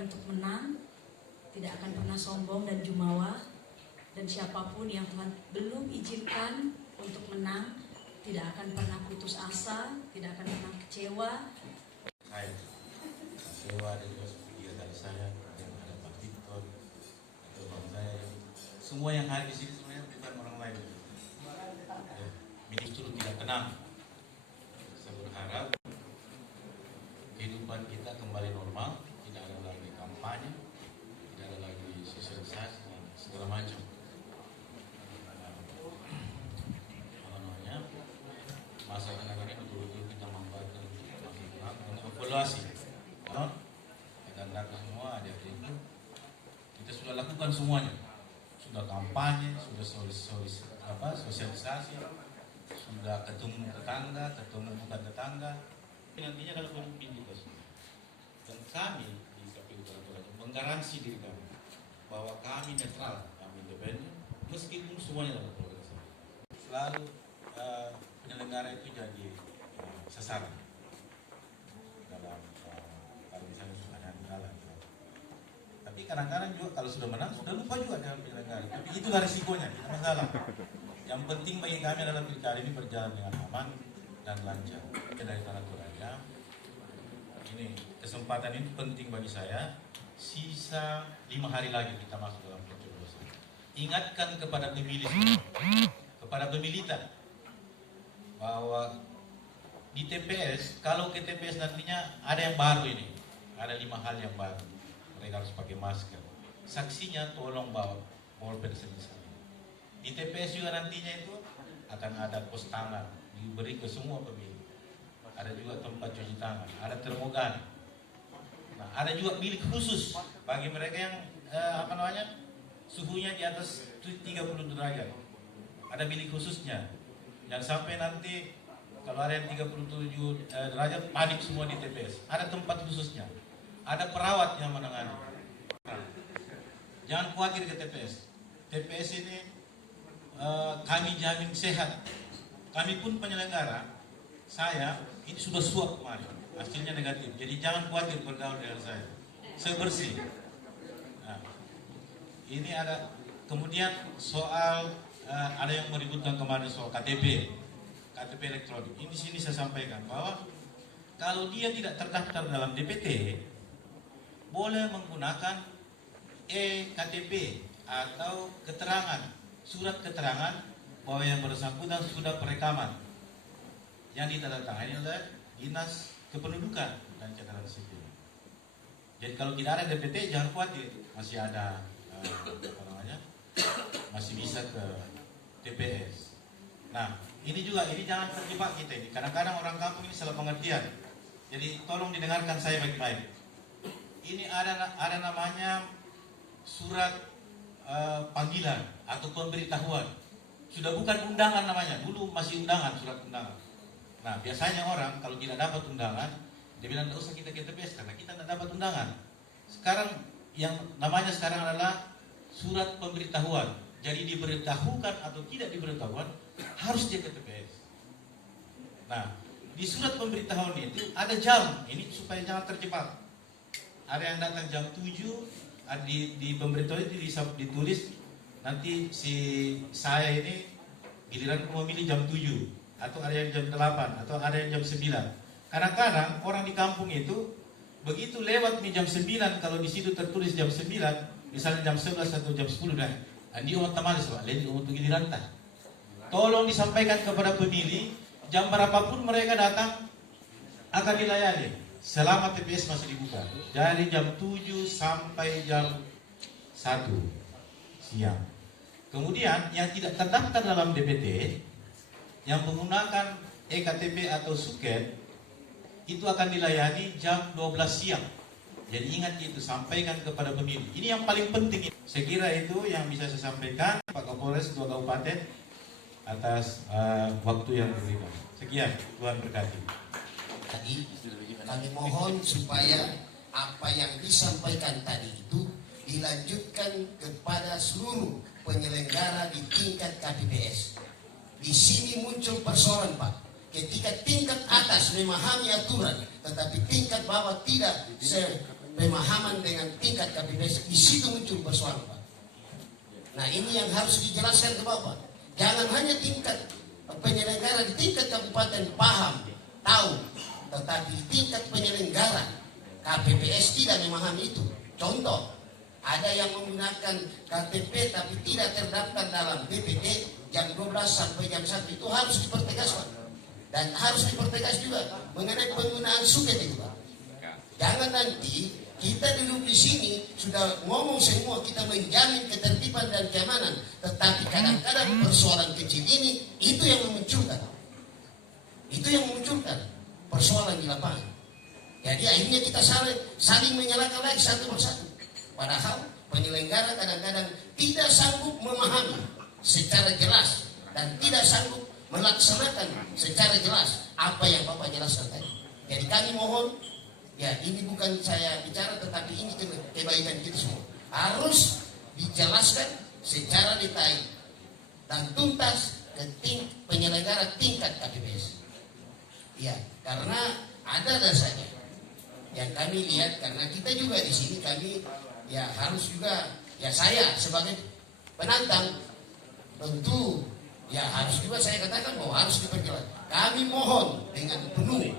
untuk menang, tidak akan pernah sombong dan jumawa, dan siapapun yang Tuhan belum izinkan untuk menang tidak akan pernah putus asa, tidak akan pernah kecewa. Saya kecewa dan juga kegiatan saya yang ada Pak Victor atau Bang saya, semua yang hadir di sini sebenarnya bukan orang lain. Ya, ministru tidak tenang. Saya berharap kehidupan kita kembali normal, tidak ada lagi kampanye, tidak ada lagi sosialisasi dan segala macam. Masa ini betul-betul kita membantu evaluasi. Kita data semua ada itu. Kita sudah lakukan semuanya. Sudah kampanye, sudah sosialisasi, sudah ketemu tetangga, ketemu bukan tetangga. Nantinya adalah pemimpin kita semua. Dan kami di KPU Toraja menggaransi diri kami bahwa kami netral, kami independen, meskipun semuanya dalam progres. Selalu penyelenggara itu jadi sasaran dalam kalau misalnya sudah ada jalan. Tapi kadang-kadang juga kalau sudah menang sudah lupa juga dengan penyelenggara. Tapi itulah risikonya, tidak masalah. Yang penting bagi kami adalah pilkada ini berjalan dengan aman dan lancar. Dari Tanah Toraja, ini kesempatan ini penting bagi saya. Sisa 5 hari lagi kita masuk dalam pencoblosan. Ingatkan kepada pemilih, kepada pemilitan, bahwa di TPS, kalau ke TPS nantinya ada yang baru ini, ada 5 hal yang baru. Mereka harus pakai masker. Saksinya tolong bawa pulpen sendiri. Di TPS juga nantinya itu akan ada pos tangan diberi ke semua pemilih. Ada juga tempat cuci tangan, ada termogan. Nah, ada juga bilik khusus bagi mereka yang suhunya di atas 30 derajat. Ada bilik khususnya. Jangan sampai nanti kalau ada yang 37 derajat panik semua di TPS. Ada tempat khususnya. Ada perawat yang menangani. Jangan khawatir ke TPS. TPS ini kami jamin sehat. Kami pun penyelenggara. Saya ini sudah swab kemarin, hasilnya negatif. Jadi jangan khawatir bergaul dengan saya. Saya bersih. Nah, ini ada kemudian soal ada yang meributkan kemarin soal KTP elektronik. Ini di sini saya sampaikan bahwa kalau dia tidak terdaftar dalam DPT, boleh menggunakan e-KTP atau keterangan, surat keterangan bahwa yang bersangkutan sudah perekaman yang ditandatangani oleh Dinas Kependudukan dan Catatan Sipil. Jadi kalau tidak ada DPT jangan khawatir, masih ada masih bisa ke TPS. Nah, ini jangan terjebak kita ini. Kadang-kadang orang kampung ini salah pengertian. Jadi tolong didengarkan saya baik-baik. Ini ada namanya surat panggilan atau pemberitahuan. Sudah bukan undangan namanya. Dulu masih undangan, surat undangan. Nah, biasanya orang kalau tidak dapat undangan, dia bilang tidak usah kita ke TPS karena kita tidak dapat undangan. Sekarang yang namanya sekarang adalah surat pemberitahuan. Jadi diberitahukan atau tidak diberitahukan harus dia ke TPS. Nah, di surat pemberitahuan itu ada jam, ini supaya jangan terjebak. Ada yang datang jam 7, di pemberitahuan itu ditulis nanti saya ini giliran memilih jam 7. Atau ada yang jam 8, atau ada yang jam 9. Kadang-kadang orang di kampung itu begitu lewat nih jam 9, kalau di situ tertulis jam 9, misalnya jam 11 atau jam 10 dah. Andi orang tamales Pak, lain untuk giliran tak. Tolong disampaikan kepada pemilih, jam berapapun mereka datang akan dilayani selama TPS masih dibuka. Dari jam 7 sampai jam 1 siang. Kemudian yang tidak terdaftar dalam DPT yang menggunakan e-KTP atau suket itu akan dilayani jam 12 siang. Jadi ingat itu, sampaikan kepada pemilih. Ini yang paling penting. Saya kira itu yang bisa saya sampaikan. Pak Kapolres Ketua Kabupaten atas waktu yang diberikan. Sekian, Tuhan berkati. Tadi kami mohon supaya apa yang disampaikan tadi itu dilanjutkan kepada seluruh penyelenggara di tingkat KPPS. Di sini muncul persoalan, Pak. Ketika tingkat atas memahami aturan, tetapi tingkat bawah tidak pemahaman dengan tingkat KPPS, di situ muncul persoalan, Pak. Nah, ini yang harus dijelaskan ke Bapak. Jangan hanya tingkat penyelenggara di tingkat kabupaten paham, tahu, tetapi di tingkat penyelenggara KPPS tidak memahami itu. Contoh, ada yang menggunakan KTP tapi tidak terdaftar dalam BPD jam 12 sampai jam 1, itu harus dipertegas, Pak. Dan harus dipertegas juga mengenai penggunaan suket itu, Pak. Jangan nanti kita duduk di sini sudah ngomong semua, kita menjamin ketertiban dan keamanan, tetapi kadang-kadang persoalan kecil ini itu yang memunculkan persoalan di lapangan. Jadi akhirnya kita saling menyalahkan lagi satu persatu. Padahal penyelenggara kadang-kadang tidak sanggup memahami secara jelas dan tidak sanggup melaksanakan secara jelas apa yang Bapak jelaskan tadi. Jadi kami mohon, ya ini bukan saya bicara, tetapi ini kebaikan kita semua. Harus dijelaskan secara detail dan tuntas ke penyelenggara tingkat KPPS. Ya, karena ada dasarnya yang kami lihat, karena kita juga di sini kami ya harus juga, ya saya sebagai penantang tentu ya harus juga saya katakan bahwa harus diperjelas. Kami mohon dengan penuh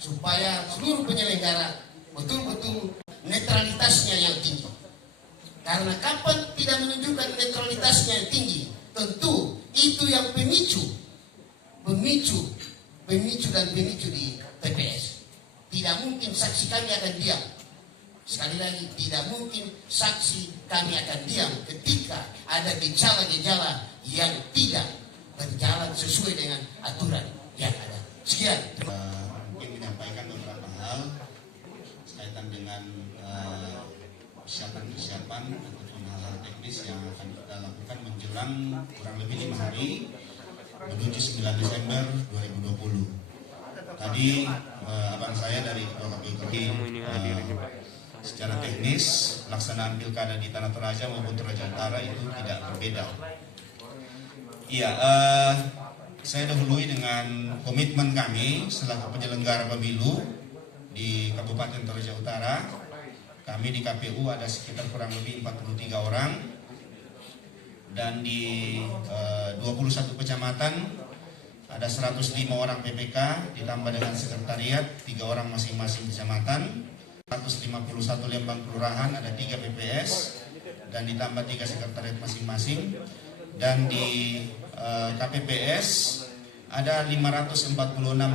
supaya seluruh penyelenggara betul-betul netralitasnya yang tinggi. Karena kapan tidak menunjukkan netralitasnya yang tinggi, tentu itu yang pemicu di TPS. Tidak mungkin saksi kami akan diam. Sekali lagi, tidak mungkin saksi kami akan diam ketika ada gejala-gejala yang tidak berjalan sesuai dengan aturan yang ada. Sekian. Mungkin menyampaikan beberapa hal berkaitan dengan persiapan ataupun hal-hal teknis yang akan kita lakukan menjelang kurang lebih 5 hari menuju 9 Desember 2020. Tadi abang saya dari Ketua KPU secara teknis pelaksanaan pilkada di Tanah Toraja maupun Toraja Utara itu tidak berbeda. Iya, saya dahului dengan komitmen kami selaku penyelenggara pemilu di Kabupaten Toraja Utara. Kami di KPU ada sekitar kurang lebih 43 orang, dan di 21 kecamatan ada 105 orang PPK ditambah dengan sekretariat 3 orang masing-masing kecamatan, 151 lembang kelurahan, ada 3 PPS dan ditambah 3 sekretariat masing-masing. Dan di KPPS ada 546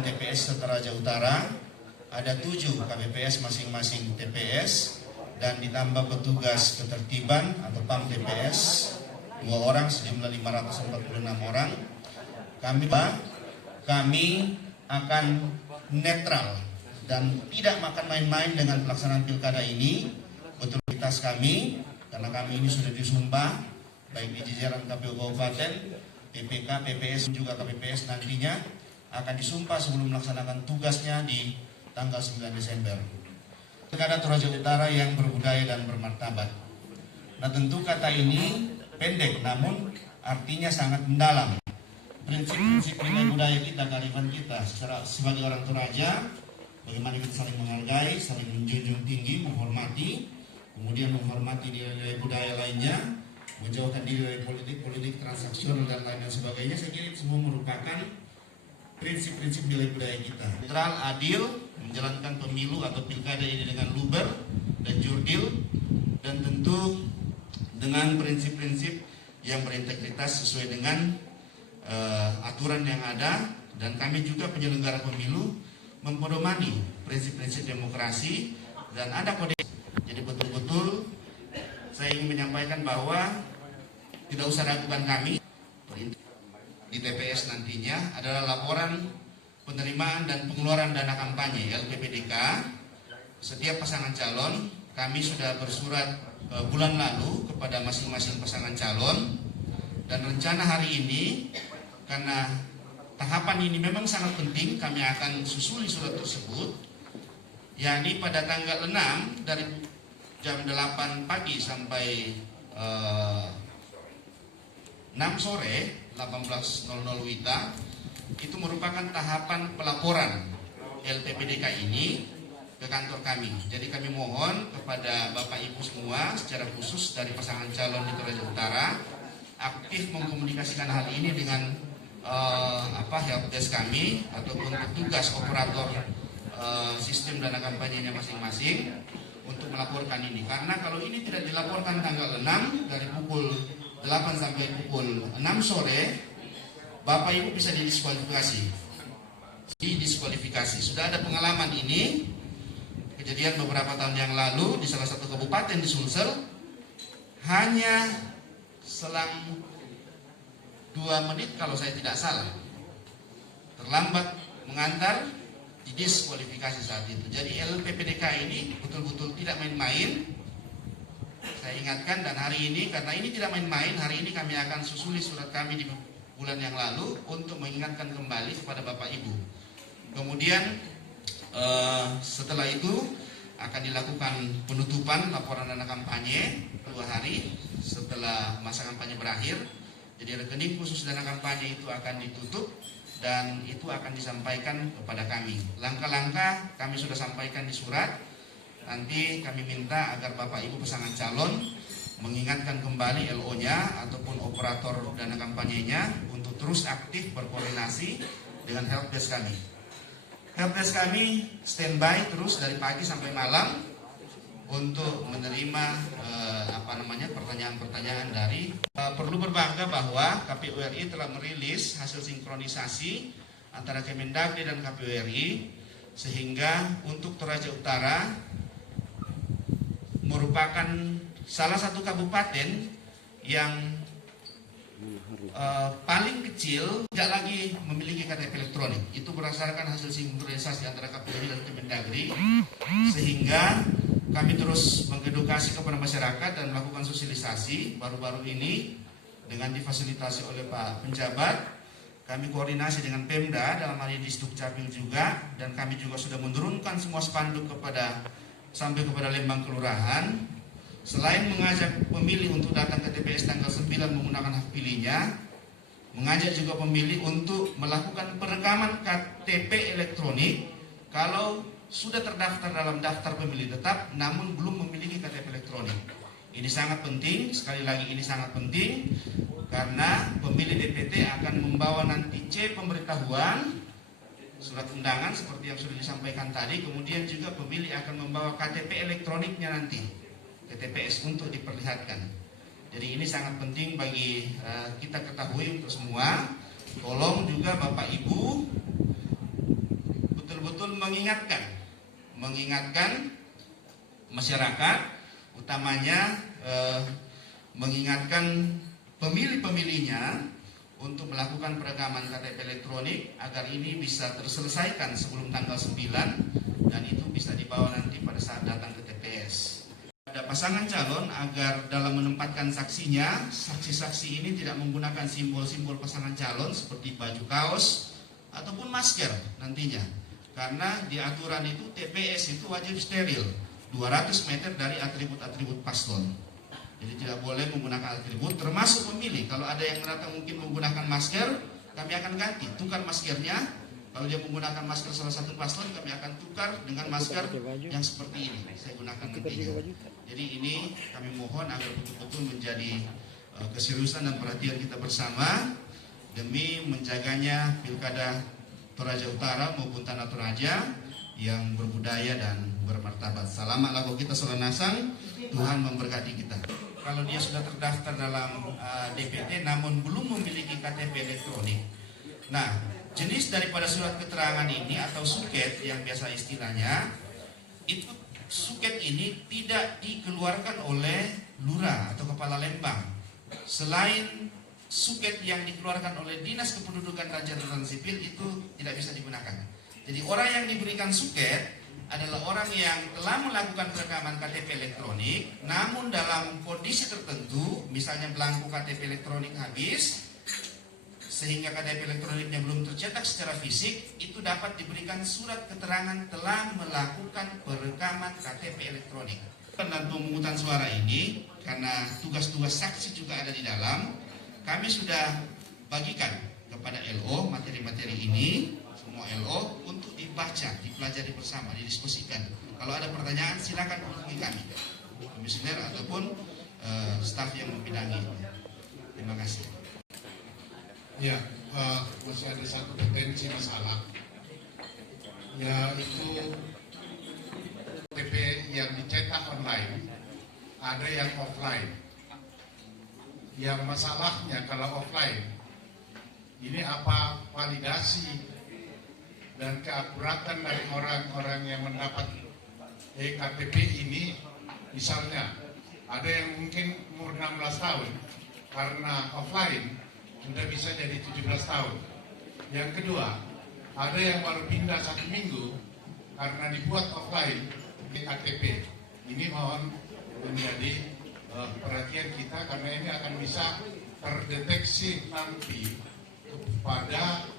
TPS Toraja Utara, ada 7 KPPS masing-masing TPS, dan ditambah petugas ketertiban atau PAM TPS 2 orang, sejumlah 546 orang. Kami akan netral dan tidak makan main-main dengan pelaksanaan pilkada ini. Betulitas kami, karena kami ini sudah disumpah baik di jajaran KPU Kabupaten, PPK, PPS juga KPPS nantinya akan disumpah sebelum melaksanakan tugasnya di tanggal 9 Desember. Pilkada Toraja Utara yang berbudaya dan bermartabat. Nah, tentu kata ini pendek namun artinya sangat mendalam. Prinsip-prinsip nilai budaya kita, kearifan kita sebagai orang Toraja, bagaimana kita saling menghargai, saling menjunjung tinggi, menghormati, kemudian menghormati nilai budaya lainnya, menjauhkan diri dari politik transaksional dan lain sebagainya. Saya kira itu semua merupakan prinsip-prinsip nilai budaya kita. Netral, adil, menjalankan pemilu atau pilkada ini dengan luber dan jurdil, dan tentu dengan prinsip-prinsip yang berintegritas sesuai dengan aturan yang ada. Dan kami juga penyelenggara pemilu mempedomani prinsip-prinsip demokrasi dan ada kode. Jadi betul-betul saya ingin menyampaikan bahwa tidak usah ragukan kami. Di TPS nantinya adalah laporan penerimaan dan pengeluaran dana kampanye LPPDK setiap pasangan calon. Kami sudah bersurat bulan lalu kepada masing-masing pasangan calon, dan rencana hari ini, karena tahapan ini memang sangat penting, kami akan susuli surat tersebut, yakni pada tanggal 6 dari jam 8 pagi sampai 6 sore 18.00 WITA. Itu merupakan tahapan pelaporan LPPDK ini ke kantor kami. Jadi kami mohon kepada Bapak Ibu semua secara khusus dari pasangan calon di Toraja Utara aktif mengkomunikasikan hal ini dengan helpdesk kami ataupun petugas operator sistem dana kampanye-nya masing-masing untuk melaporkan ini. Karena kalau ini tidak dilaporkan tanggal 6 dari pukul 8 sampai pukul 6 sore, Bapak Ibu bisa didiskualifikasi. Sudah ada pengalaman ini, kejadian beberapa tahun yang lalu di salah satu kabupaten di Sulsel, hanya selang 2 menit kalau saya tidak salah, terlambat mengantar, didiskualifikasi saat itu. Jadi LPPDK ini betul-betul tidak main-main. Saya ingatkan, dan hari ini karena ini tidak main-main, hari ini kami akan susuli surat kami di bulan yang lalu untuk mengingatkan kembali kepada Bapak Ibu. Kemudian setelah itu akan dilakukan penutupan laporan dana kampanye 2 hari setelah masa kampanye berakhir. Jadi rekening khusus dana kampanye itu akan ditutup dan itu akan disampaikan kepada kami. Langkah-langkah kami sudah sampaikan di surat. Nanti kami minta agar Bapak Ibu pasangan calon mengingatkan kembali LO-nya ataupun operator dana kampanyenya untuk terus aktif berkoordinasi dengan helpdesk kami. Helpdesk kami standby terus dari pagi sampai malam untuk menerima pertanyaan-pertanyaan dari perlu berbangga bahwa KPU RI telah merilis hasil sinkronisasi antara Kemendagri dan KPU RI, sehingga untuk Toraja Utara merupakan salah satu kabupaten yang paling kecil tidak lagi memiliki KTP elektronik. Itu berdasarkan hasil sinkronisasi antara KPU dan Kemendagri, sehingga kami terus mengedukasi kepada masyarakat dan melakukan sosialisasi. Baru-baru ini dengan difasilitasi oleh Pak Penjabat, kami koordinasi dengan Pemda dalam hal ini di Sdukcapil juga, dan kami juga sudah menurunkan semua spanduk sampai kepada Lembang Kelurahan. Selain mengajak pemilih untuk datang ke TPS tanggal 9 menggunakan hak pilihnya, mengajak juga pemilih untuk melakukan perekaman KTP elektronik kalau sudah terdaftar dalam daftar pemilih tetap namun belum memiliki KTP elektronik. Ini sangat penting, sekali lagi ini sangat penting, karena pemilih DPT akan membawa nanti C pemberitahuan, surat undangan seperti yang sudah disampaikan tadi. Kemudian juga pemilih akan membawa KTP elektroniknya nanti ke TPS untuk diperlihatkan. Jadi ini sangat penting bagi kita ketahui untuk semua. Tolong juga Bapak Ibu betul-betul mengingatkan masyarakat, utamanya mengingatkan pemilih-pemilihnya untuk melakukan perekaman KTP elektronik agar ini bisa terselesaikan sebelum tanggal 9 dan itu bisa dibawa nanti pada saat datang ke TPS. Ada pasangan calon agar dalam menempatkan saksinya, saksi-saksi ini tidak menggunakan simbol-simbol pasangan calon seperti baju kaos ataupun masker nantinya. Karena di aturan itu TPS itu wajib steril 200 meter dari atribut-atribut paslon. Jadi tidak boleh menggunakan atribut, termasuk pemilih. Kalau ada yang datang mungkin menggunakan masker, kami akan ganti, tukar maskernya. Kalau dia menggunakan masker salah satu paslon, kami akan tukar dengan masker yang seperti ini. Saya gunakan nantinya. Jadi ini kami mohon agar betul-betul menjadi keseriusan dan perhatian kita bersama demi menjaganya Pilkada Toraja Utara maupun Tanah Toraja yang berbudaya dan bermartabat. Selamat lagu kita Solanasang, Tuhan memberkati kita. Kalau dia sudah terdaftar dalam DPT namun belum memiliki KTP elektronik. Nah, jenis daripada surat keterangan ini atau suket yang biasa istilahnya, itu suket ini tidak dikeluarkan oleh lurah atau kepala Lembang. Selain suket yang dikeluarkan oleh Dinas Kependudukan dan Catatan Sipil itu tidak bisa digunakan. Jadi orang yang diberikan suket adalah orang yang telah melakukan perekaman KTP elektronik, namun dalam kondisi tertentu, misalnya belangko KTP elektronik habis, sehingga KTP elektroniknya belum tercetak secara fisik, itu dapat diberikan surat keterangan telah melakukan perekaman KTP elektronik. Dan pemungutan suara ini, karena tugas-tugas saksi juga ada di dalam, kami sudah bagikan kepada LO materi-materi ini, semua LO, untuk dibaca, dipelajari bersama, didiskusikan Kalau ada pertanyaan silakan hubungi kami, komisioner ataupun staf yang membidangi. Terima kasih. Ya, masih ada satu potensi masalah, yaitu KTP yang dicetak online, ada yang offline. Yang masalahnya kalau offline, ini apa validasi dan keakuratan dari orang-orang yang mendapat KTP ini. Misalnya, ada yang mungkin umur 16 tahun, karena offline sudah bisa jadi 17 tahun. Yang kedua, ada yang baru pindah 1 minggu karena dibuat offline di KTP. Ini mohon menjadi perhatian kita, karena ini akan bisa terdeteksi nanti kepada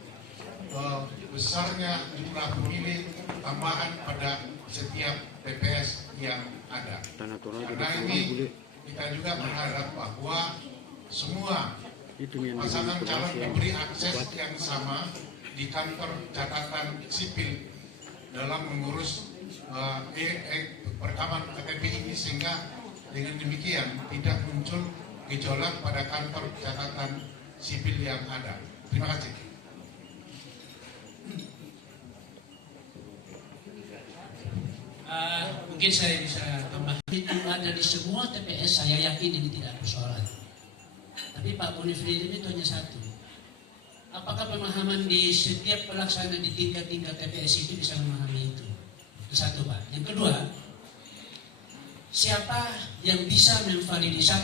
besarnya jumlah pemilih tambahan pada setiap TPS yang ada. Karena ini kita juga berharap bahwa semua pasangan calon diberi akses yang sama di kantor catatan sipil dalam mengurus perekaman KTP ini, sehingga dengan demikian tidak muncul gejolak pada kantor catatan sipil yang ada. Terima kasih. Mungkin saya bisa tambah, itu ada di semua TPS, saya yakin ini tidak persoalan. Tapi Pak Bonifred ini hanya satu. Apakah pemahaman di setiap pelaksana di tingkat-tingkat TPS itu bisa memahami itu? Itu satu, Pak. Yang kedua, siapa yang bisa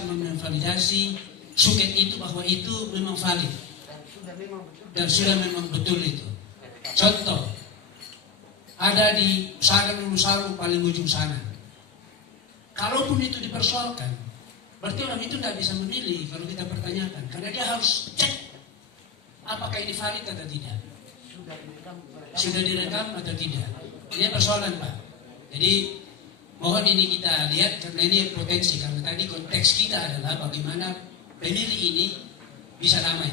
memvalidasi suket itu bahwa itu memang valid dan sudah memang betul itu? Contoh, ada di sarung paling ujung sana. Kalaupun itu dipersoalkan, berarti orang itu tidak bisa memilih kalau kita pertanyakan, karena dia harus cek apakah ini valid atau tidak, sudah direkam atau tidak. Ini persoalan, Pak. Jadi mohon ini kita lihat, karena ini potensi, karena tadi konteks kita adalah bagaimana pemilih ini bisa damai.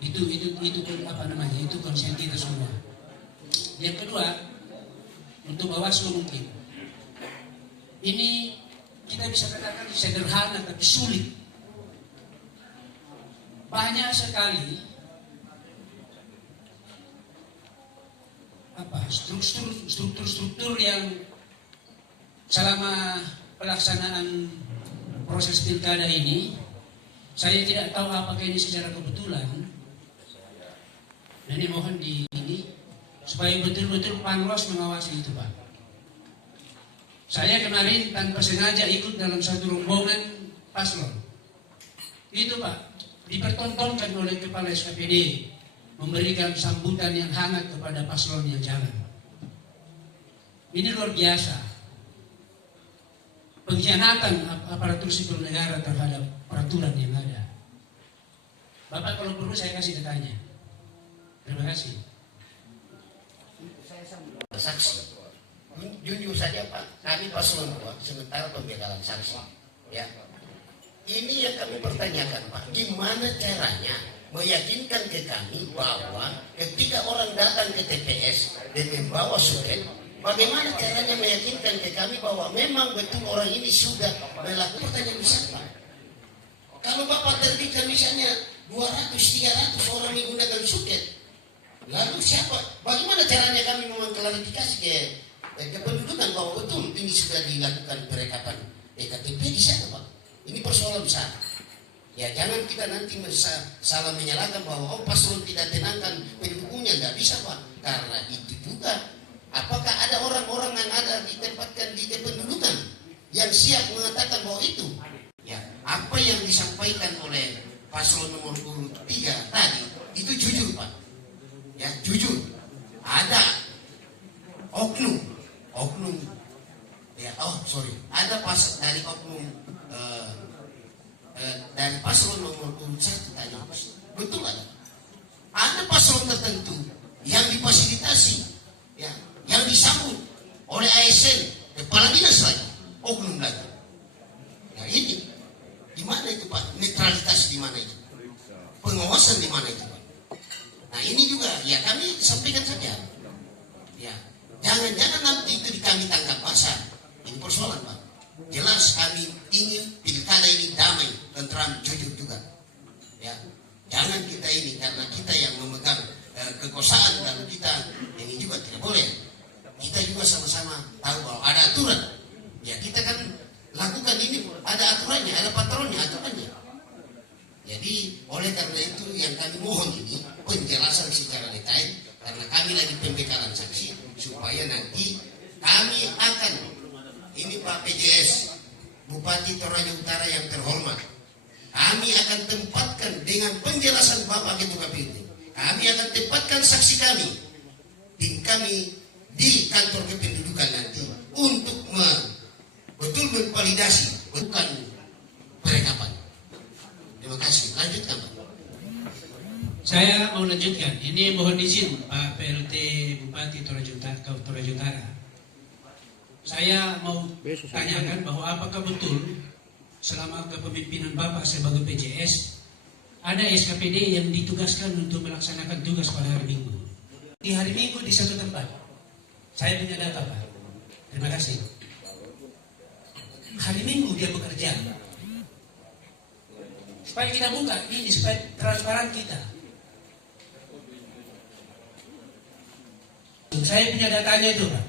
Itu apa namanya? Itu konsen kita semua. Yang kedua, untuk Bawaslu mungkin ini kita bisa katakan sederhana tapi sulit. Banyak sekali struktur yang selama pelaksanaan proses pilkada ini, saya tidak tahu apakah ini secara kebetulan. Dan ini mohon supaya betul-betul Panwas mengawasi itu, Pak. Saya kemarin tanpa sengaja ikut dalam satu rombongan paslon. Itu, Pak, dipertontonkan oleh Kepala SKPD, memberikan sambutan yang hangat kepada paslon yang jalan. Ini luar biasa. Pengkhianatan aparatur sipil negara terhadap peraturan yang ada. Bapak kalau perlu saya kasih datanya. Terima kasih. Saksi, jujur saja Pak, kami paslon 2 sementara pembegalan saksi. Ya, ini yang kami pertanyakan Pak, gimana caranya meyakinkan ke kami bahwa ketika orang datang ke TPS dan membawa surat, bagaimana caranya meyakinkan ke kami bahwa memang betul orang ini sudah melakukan pertanyaan besar Pak. Kalau Bapak terbitkan misalnya 200-300 orang menggunakan suket, lalu siapa? Bagaimana caranya kami mengklarifikasi ke kependudukan bahwa betul ini sudah dilakukan perekapan KTP di sana Pak? Ini persoalan besar. Ya jangan kita nanti salah menyalahkan bahwa paslon tidak tenangkan pendukungnya, tidak bisa Pak. Karena itu juga, apakah ada orang-orang yang ada ditempatkan di kependudukan yang siap mengatakan bahwa itu? Ya, apa yang disampaikan oleh paslon nomor 3 tadi itu jujur Pak. Ya jujur, ada oknum ya ada pas dari oknum dari paslon nomor 1 tadi, betul ada paslon tertentu yang difasilitasi, ya, yang disambut oleh ASN, kepala dinas lagi, oknum lagi. Nah ini di mana itu Pak? Netralitas di mana itu? Pengawasan di mana itu Pak? Nah ini juga ya kami sampaikan saja, ya jangan nanti itu kami tangkap basah kami ingin pilkada ini damai, tentram, jujur juga. Ya, jangan kita ini karena kita yang memegang kekuasaan, kalau kita ini juga tidak boleh. Kita juga sama-sama tahu bahwa ada aturan. Ya, kita kan lakukan ini ada aturannya, ada patronnya, aturannya. Jadi oleh karena itu yang kami mohon ini penjelasan secara detail, karena kami lagi pembekalan saksi supaya nanti kami akan, ini Pak PJS Bupati Toraja Utara yang terhormat, kami akan tempatkan dengan penjelasan Bapak Ketua KPU, kami akan tempatkan saksi kami, tim kami di kantor kependudukan nanti untuk betul memvalidasi, bukan perekapan. Terima kasih. Lanjutkan Pak. Saya mau lanjutkan. Ini mohon izin Pak PLT Bupati Toraja Utara. Saya mau tanyakan bahwa apakah betul selama kepemimpinan Bapak sebagai PJS ada SKPD yang ditugaskan untuk melaksanakan tugas pada hari Minggu. Di hari Minggu di satu tempat. Saya punya data Pak. Terima kasih. Hari Minggu dia bekerja. Supaya kita buka ini, supaya transparan kita. Saya punya datanya itu Pak.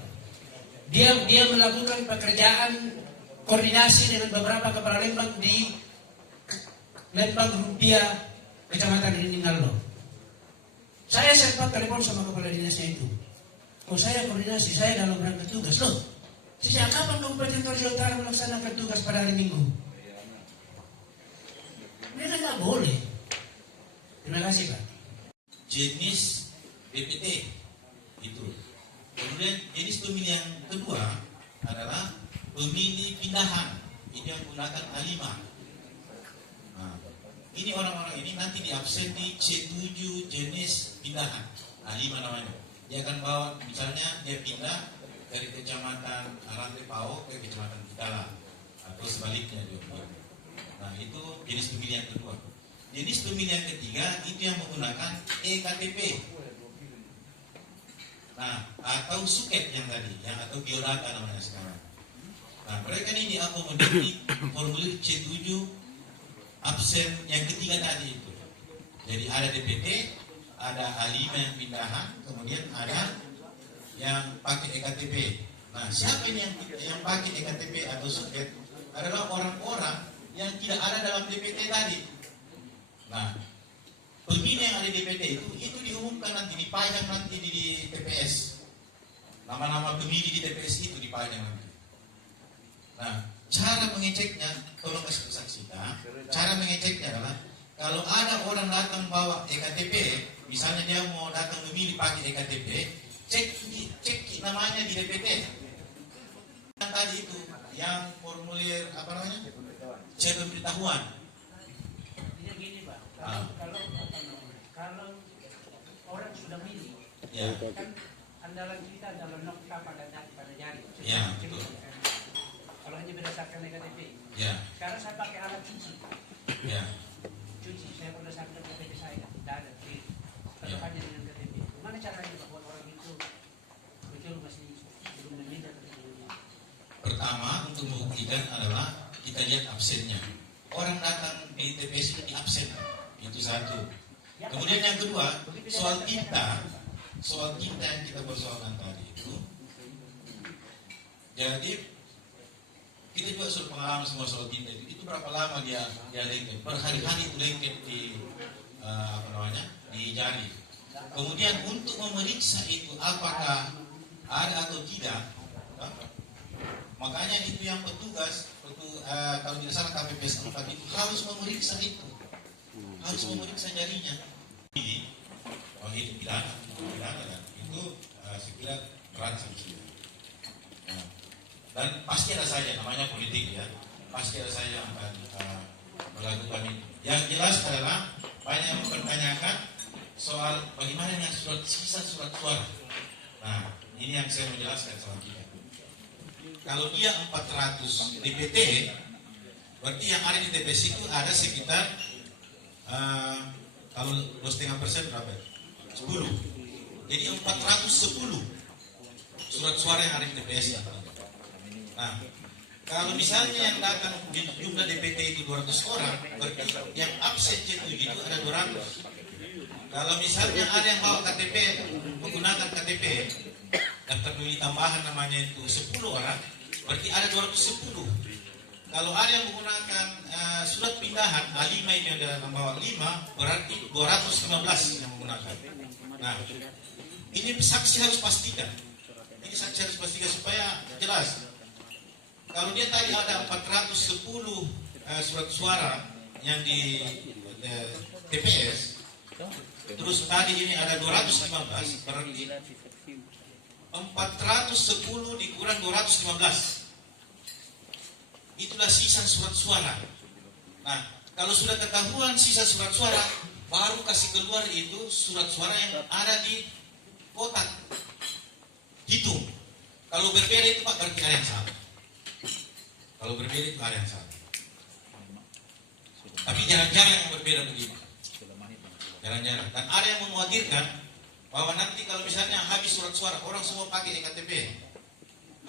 Dia melakukan pekerjaan koordinasi dengan beberapa kepala Lembang di Lembang Rupiah, Kecamatan Riningalo. Saya sempat telepon sama kepala dinasnya itu. Oh saya koordinasi, saya dalam rangka tugas. Loh, sejak kapan Kabupaten Toraja Utara melaksanakan tugas pada hari Minggu? Mereka nggak boleh. Terima kasih Pak. Jenis DPT itu. Kemudian jenis pemilih yang kedua adalah pemilih pindahan. Ini yang menggunakan A5. Nah, ini orang-orang ini nanti diabsen di C7 jenis pindahan. A5 namanya. Dia akan bawa, misalnya dia pindah dari Kecamatan Rantepao ke Kecamatan Kitala atau sebaliknya juga. Nah, itu jenis pemilih yang kedua. Jenis pemilih yang ketiga itu yang menggunakan EKTP. Nah, atau suket yang tadi, yang atau biodata namanya sekarang. Nah, mereka ini diakomodir di formulir C7 absen yang ketiga tadi itu. Jadi ada DPT, ada A5 yang pindahan, kemudian ada yang pakai EKTP. Nah, siapa ini yang pakai EKTP atau suket? Adalah orang-orang yang tidak ada dalam DPT tadi. Nah, pemilih yang ada di DPT itu diumumkan nanti, dipajang nanti di TPS. Nama-nama pemilih di TPS itu dipajang nanti. Nah, cara mengeceknya, tolong kasih saksikan. Cara mengeceknya adalah kalau ada orang datang bawa EKTP, misalnya dia mau datang memilih pakai EKTP, cek namanya di DPT. Yang tadi itu, yang formulir apa namanya? Cek pemberitahuan. Ini gini Pak, kalau orang sudah milih, Ya. kan andalan kita adalah nokta pada jari. Ya, betul. Kalau hanya berdasarkan EKTP. Ya. Sekarang saya pakai alat cuci. Ya. Cuci saya berdasarkan KTP saya. Tidak ada klik. Ya. Kalau hanya dengan KTP. Gimana caranya Pak buat orang itu betul masih belum meminta KTP? Pertama, untuk membuktikan adalah kita lihat absennya. Orang datang di TPS itu di absen. Itu satu. Kemudian yang kedua, soal tinta yang kita persoalkan tadi itu. Jadi kita juga sudah pengalaman semua soal tinta itu. Itu berapa lama dia lengket? Berhari-hari itu lengket di di jari. Kemudian untuk memeriksa itu apakah ada atau tidak, makanya itu yang petugas kalau tidak salah KPPS 4 itu harus memeriksa itu, harus memeriksa jarinya. Ini pidana dan itu sekira berat sanksinya. Dan pasti ada saja, namanya politik ya, pasti ada saja yang akan melakukan ini. Yang jelas adalah banyak yang mempertanyakan soal bagaimana dengan sisa surat suara. Nah, ini yang saya menjelaskan soal kita. Kalau dia 400 DPT, berarti yang ada di TPS itu ada sekitar kalau 2,5% berapa? 10. Jadi 410 surat suara yang ada di TPS. Nah, Kalau misalnya yang datang jumlah DPT itu 200 orang, berarti yang absen C7 itu ada 200. Kalau misalnya ada yang bawa KTP, menggunakan KTP, daftar pemilih tambahan namanya itu 10 orang, berarti ada 210. Kalau ada yang menggunakan surat pindahan A5 ini ada membawa 5, berarti 215 yang menggunakan. Nah, ini saksi harus pastikan. Ini saksi harus pastikan supaya jelas. Kalau dia tadi ada 410 surat suara yang di TPS, terus tadi ini ada 215, berarti 410 dikurang 215. Itulah sisa surat suara. Nah, kalau sudah ketahuan sisa surat suara, baru kasih keluar itu surat suara yang ada di kotak. Hitung. Kalau berbeda itu Pak, berarti ada yang salah. Kalau berbeda itu ada yang salah. Tapi jarang-jarang yang berbeda begini. Jarang-jarang. Dan ada yang mengkhawatirkan bahwa nanti kalau misalnya habis surat suara, orang semua pakai EKTP.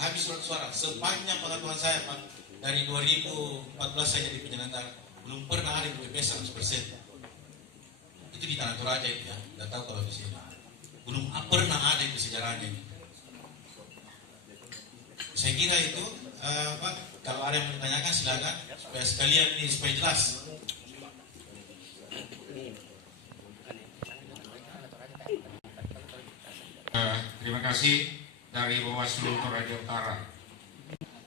Habis surat suara. Sepanjang pengetahuan saya Pak, dari 2014 saya jadi penyelenggara, belum pernah ada TPS 100%. Itu di Tanah Toraja itu ya. Tidak tahu kalau di sini. Belum pernah ada itu sejarahnya. Saya kira itu Pak, kalau ada yang bertanyakan silakan supaya sekalian ini supaya jelas. Terima kasih dari Bawaslu Toraja Utara.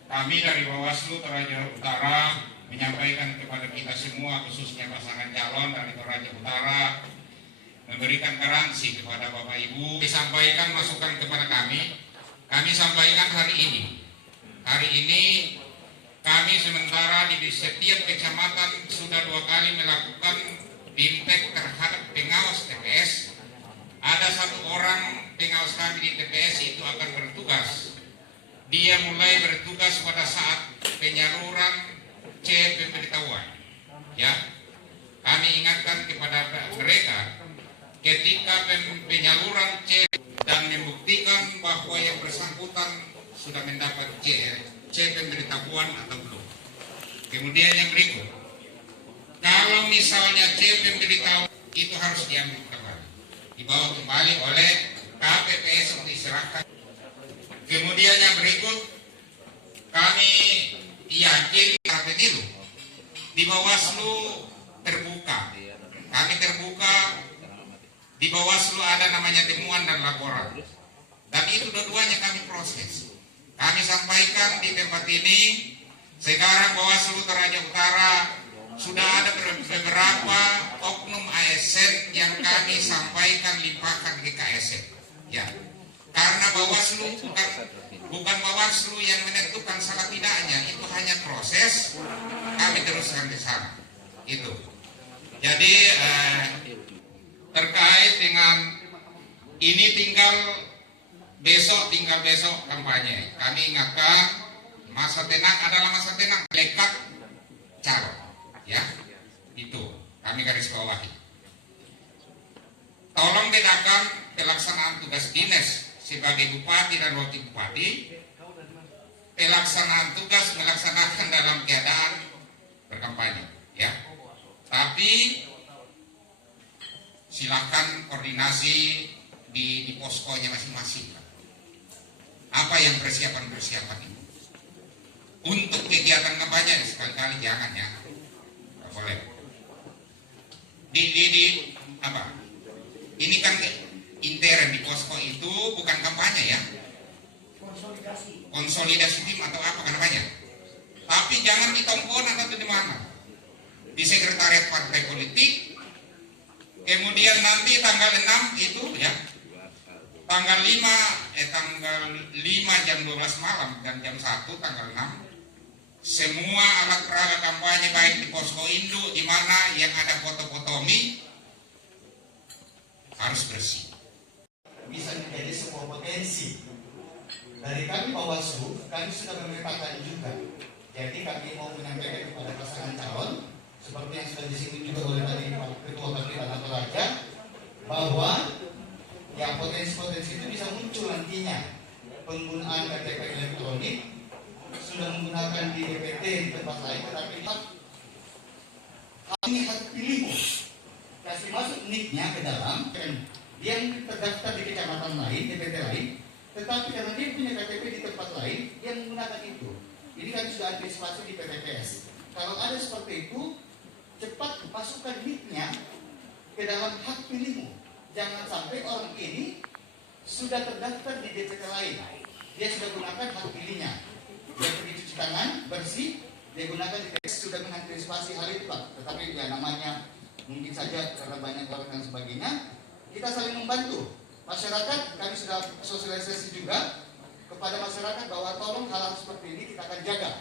Kami dari Bawaslu Toraja Utara menyampaikan kepada kita semua, khususnya pasangan calon dari Toraja Utara, memberikan garansi kepada Bapak Ibu, disampaikan masukan kepada kami. Kami sampaikan hari ini. Hari ini kami sementara di setiap kecamatan sudah 2 kali melakukan bimtek terhadap pengawas TPS. Ada 1 orang pengawas kami di TPS itu akan bertugas. Dia mulai bertugas pada saat penyaluran C pemberitahuan. Ya, kami ingatkan kepada mereka ketika penyaluran C dan membuktikan bahwa yang bersangkutan sudah mendapat C pemberitahuan atau belum. Kemudian yang berikut, kalau misalnya C pemberitahuan itu harus diambil kembali, dibawa kembali oleh KPPS untuk diserahkan. Kemudian yang berikut, kami yakin pemilu di Bawaslu terbuka. Kami terbuka, di Bawaslu ada namanya temuan dan laporan. Dan itu dua-duanya kami proses. Kami sampaikan di tempat ini, sekarang Bawaslu Toraja Utara sudah ada beberapa oknum ASN yang kami sampaikan limpahkan ke KSN. Ya, karena Bawaslu bukan Bawaslu yang menentukan salah tidaknya, itu hanya proses, kami teruskan ke sana. Itu. Jadi terkait dengan ini tinggal besok kampanye. Kami ingatkan masa tenang adalah masa tenang, lekat calon. Ya, itu kami garis bawahi. Tolong bedakan pelaksanaan tugas dinas sebagai bupati dan wakil bupati, pelaksanaan tugas melaksanakan dalam keadaan berkampanye. Ya, tapi silakan koordinasi di poskonya masing-masing. Apa yang persiapan itu? Untuk kegiatan kampanye sekali-kali jangan ya. Boleh. Di apa? Ini kan intern di posko itu bukan kampanye ya. Konsolidasi tim atau apa namanya. Tapi jangan di tongkonan atau di mana. Di sekretariat partai politik. Kemudian nanti tanggal 6 itu ya. Tanggal 5 jam 12 malam dan jam 1 tanggal 6. Semua alat peraga kampanye baik di posko induk di mana yang ada foto-foto mie harus bersih. Bisa menjadi sebuah potensi. Dari kami Bawaslu, kami sudah memetakan juga. Jadi kami mau menyampaikan kepada pasangan calon seperti yang sudah disinggung juga oleh tadi Ketua KPU Tanah Toraja, bahwa ya potensi-potensi itu bisa muncul nantinya. Penggunaan KTP elektronik sudah menggunakan di Ini hak pilihmu. Kasih masuk nicknya ke dalam, dia yang terdaftar di kecamatan lain, di PT lain, tetapi karena dia punya KTP di tempat lain, dia menggunakan itu. Ini kami sudah antisipasi di PTPS. Kalau ada seperti itu, cepat masukkan nicknya ke dalam hak pilihmu. Jangan sampai orang ini sudah terdaftar di DPT lain, dia sudah gunakan hak pilihnya. Dia pergi cuci tangan, bersih, dia gunakan di TPS, sudah mengantisipasi hal itu Pak. Tetapi ya namanya mungkin saja karena banyak orang dan sebagainya, kita saling membantu. Masyarakat, kami sudah sosialisasi juga kepada masyarakat bahwa tolong hal-hal seperti ini kita akan jaga.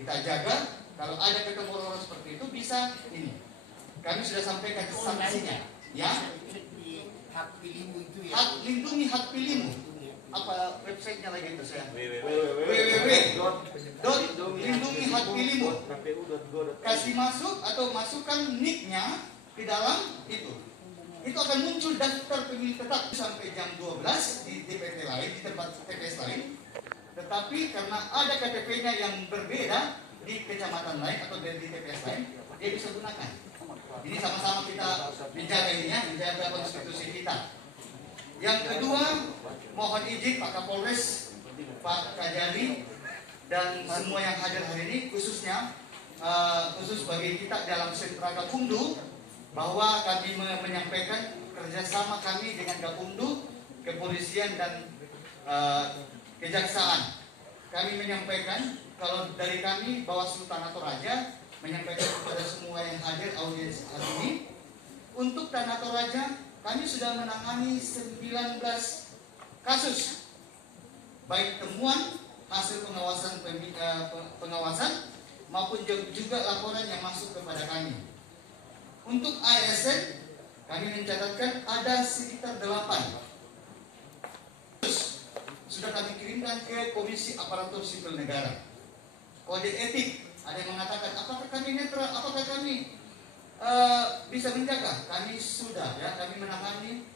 Kita jaga, kalau ada ketemu orang seperti itu bisa ini. Kami sudah sampaikan sanksinya, ya. Hak pilihmu itu ya. Hak lindungi hak pilihmu. Apa websitenya lagi itu saya? www.lindungihakpilihmu. Kasih masuk atau masukkan nicknya di dalam itu. Itu akan muncul daftar pemilih tetap sampai jam 12 di DPT lain, di tempat TPS lain. Tetapi karena ada KTP-nya yang berbeda di kecamatan lain atau di TPS lain, dia bisa gunakan. Ini sama-sama kita menjaga ini ya, menjaga konstitusi kita. Yang kedua, mohon izin Pak Kapolres, Pak Kajari, dan semua yang hadir hari ini, khususnya khusus bagi kita dalam sentra Gakumdu, bahwa kami menyampaikan kerjasama kami dengan Gakumdu, kepolisian dan kejaksaan. Kami menyampaikan kalau dari kami Bawaslu Tanah Toraja menyampaikan kepada semua yang hadir audiens hari ini, untuk Tanah Toraja kami sudah menangani 19 kasus, baik temuan, hasil pengawasan maupun juga laporan yang masuk kepada kami. Untuk ASN kami mencatatkan ada sekitar 8. Sudah kami kirimkan ke Komisi Aparatur Sipil Negara. Kode etik, ada yang mengatakan apakah kami netral, apakah kami bisa menjaga? Kami sudah ya, kami menangani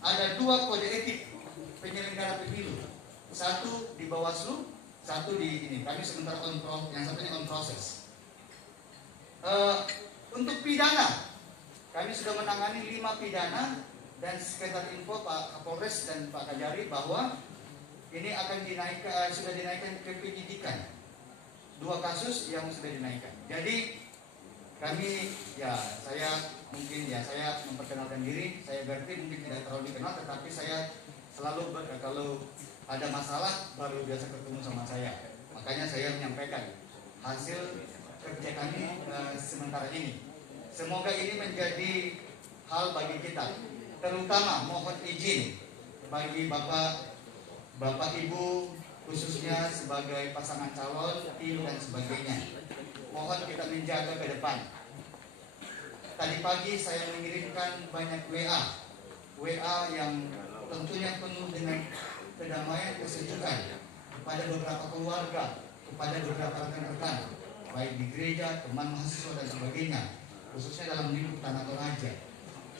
ada 2 kode etik penyelenggara pemilu. 1 di Bawaslu, 1 di ini. Kami sementara yang satunya on proses. Untuk pidana, kami sudah menangani 5 pidana dan sekedar info Pak Kapolres dan Pak Kajari bahwa ini akan dinaikkan, sudah dinaikkan ke penyidikan. 2 kasus yang sudah dinaikkan. Jadi kami ya saya memperkenalkan diri. Saya berarti mungkin tidak terlalu dikenal, tetapi saya selalu kalau ada masalah baru biasa ketemu sama saya. Makanya saya menyampaikan hasil kerja kami sementara ini. Semoga ini menjadi hal bagi kita, terutama mohon izin bagi Bapak Ibu, khususnya sebagai pasangan calon, tim dan sebagainya. Mohon kita menjaga ke depan. Tadi pagi saya mengirimkan banyak WA yang tentunya penuh dengan kedamaian, kesejukan kepada beberapa keluarga, kepada beberapa rekan-rekan, baik di gereja, teman mahasiswa dan sebagainya, khususnya dalam lingkup Tanah Toraja.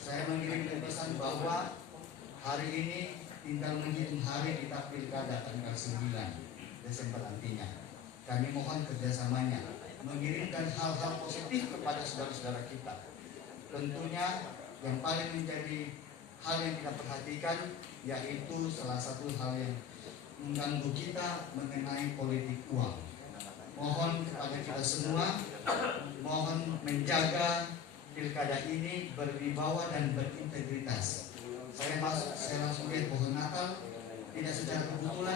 Saya mengirim pesan bahwa hari ini tinggal menghitung hari kita pilkada tanggal 9 Desember nantinya. Kami mohon kerjasamanya, mengirimkan hal-hal positif kepada saudara-saudara kita. Tentunya yang paling menjadi hal yang kita perhatikan yaitu salah satu hal yang mengganggu kita mengenai politik uang. Mohon kepada kita semua, mohon menjaga pilkada ini berwibawa dan berintegritas. Saya langsung lihat pohon Natal, tidak secara kebetulan